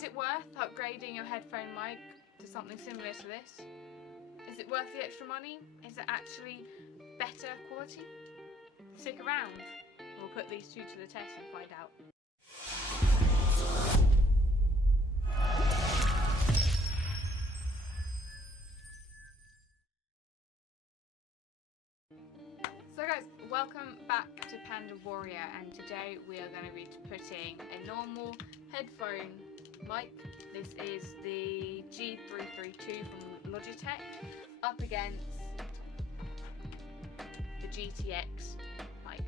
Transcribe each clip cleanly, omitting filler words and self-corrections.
Is it worth upgrading your headphone mic to something similar to this? Is it worth the extra money? Is it actually better quality? Stick around. We'll put these two to the test and find out. So guys, welcome back to Panda Warrior, and today we are going to be putting a normal headphone mic. This is the G332 from Logitech up against the GTX mic.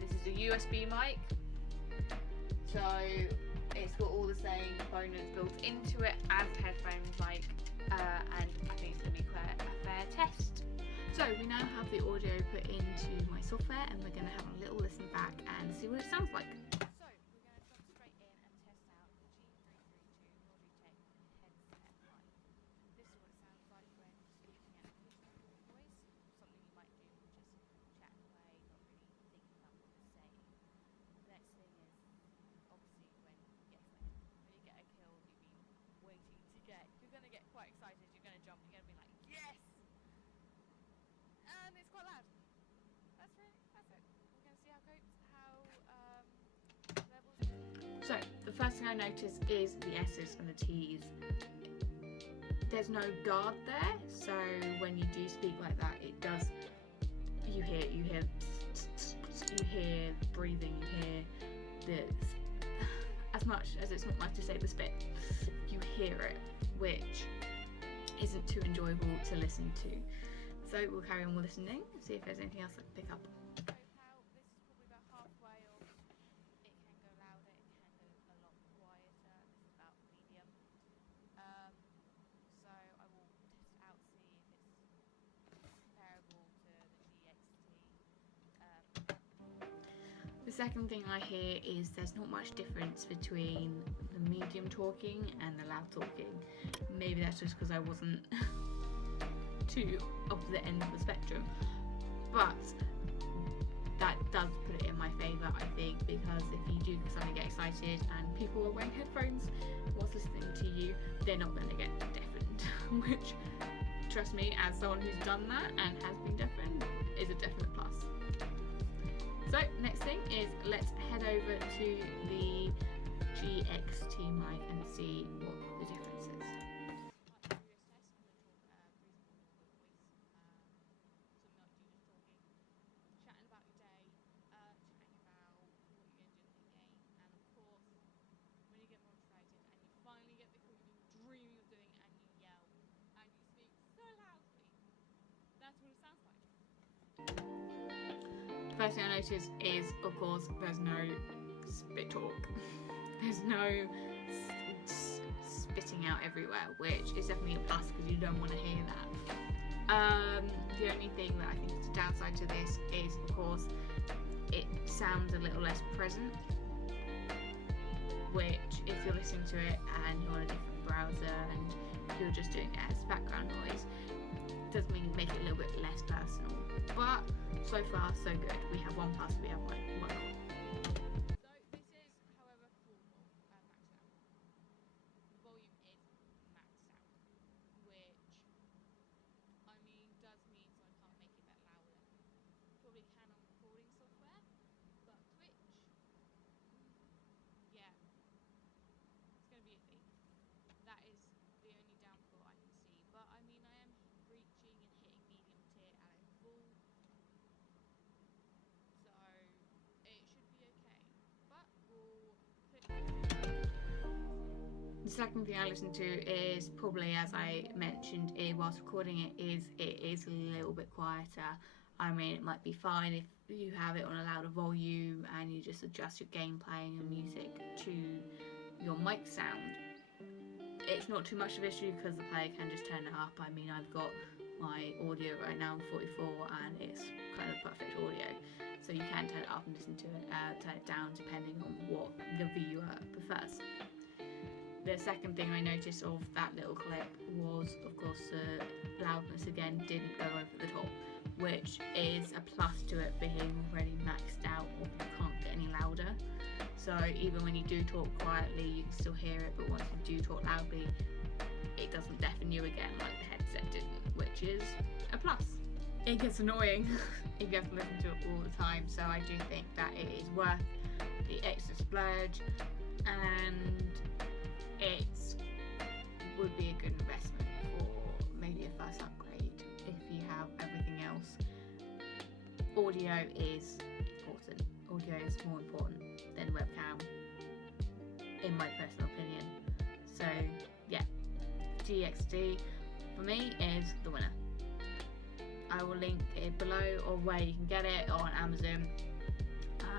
This is a USB mic, so it's got all the same components built into it as a headphone mic, and I think it's going to be quite a fair test. So we now have the audio put into my software, and we're going to have a little listen back and see what it sounds like. So we're going to jump straight in and test out the G332 Logitech headset mic. This is what it sounds like when speaking at a voice, something you might do, just chat away, not really thinking about what you're saying. The next thing is obviously when you get a kill you've been waiting to get, you're going to get quite excited, you're going to jump, you're going to be like, yes! And it's quite loud. That's it. We're going to see how it goes, levels. So, the first thing I notice is the S's and the T's. There's no guard there, so when you do speak like that, it does, you hear breathing, you hear the, as much as it's not nice to say the spit, you hear it, which isn't too enjoyable to listen to. So we'll carry on with listening, see if there's anything else I can pick up. So this is probably about halfway, or it can go louder, it can go a lot quieter. This is about medium. So I will test it out, see if it's comparable to the GXT. The second thing I hear is there's not much difference between the medium talking and the loud talking. Maybe that's just because I wasn't to opposite end of the spectrum, but that does put it in my favour, I think, because if you do suddenly get excited and people are wearing headphones whilst listening to you, they're not going to get deafened, which, trust me, as someone who's done that and has been deafened, is a definite plus. So next thing is let's head over to the GXT mic and see what the difference is. First thing I notice is, of course, there's no spit talk. There's no spitting out everywhere, which is definitely a plus because you don't want to hear that. The only thing that I think is a downside to this is, of course, it sounds a little less present, which if you're listening to it and you're on a different browser and you're just doing it as background noise, does make it a little bit less personal. But so far so good. We have one plus, we have one on. So this is, however, full maxed out. The volume is maxed out, which I mean does mean so I can't make it that louder. Probably can on recording software, but Twitch, yeah, it's going to be iffy. That is the only downfall I can see. But I mean, I am reaching and hitting medium tier at a full, so it should be okay. But we'll put. The second thing I listen to is probably, as I mentioned whilst recording it is a little bit quieter. I mean, it might be fine if you have it on a louder volume and you just adjust your gameplay and your music to your mic sound. It's not too much of an issue because the player can just turn it up. I mean, I've got my audio right now on 44 and it's kind of perfect audio. So you can turn it up and listen to it, turn it down depending on what the viewer prefers. The second thing I noticed of that little clip was, of course, the loudness again didn't go over the top, which is a plus to it being already maxed out, or you can't get any louder. So even when you do talk quietly, you can still hear it, but once you do talk loudly, it doesn't deafen you again like the headset didn't, which is a plus. It gets annoying if you have to listen to it all the time, so I do think that it is worth the extra splurge, and it would be a good investment for maybe a first upgrade if you have everything else. Audio is important. Audio is more important than webcam, in my personal opinion. So yeah, GXD for me is the winner. I will link it below, or where you can get it, on Amazon,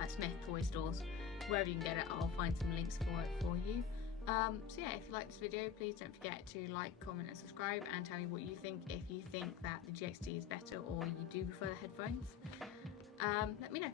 Smith Toy Stores, wherever you can get it. I'll find some links for it for you. So yeah, if you like this video, please don't forget to like, comment and subscribe, and tell me what you think. If you think that the GXD is better or you do prefer the headphones, let me know.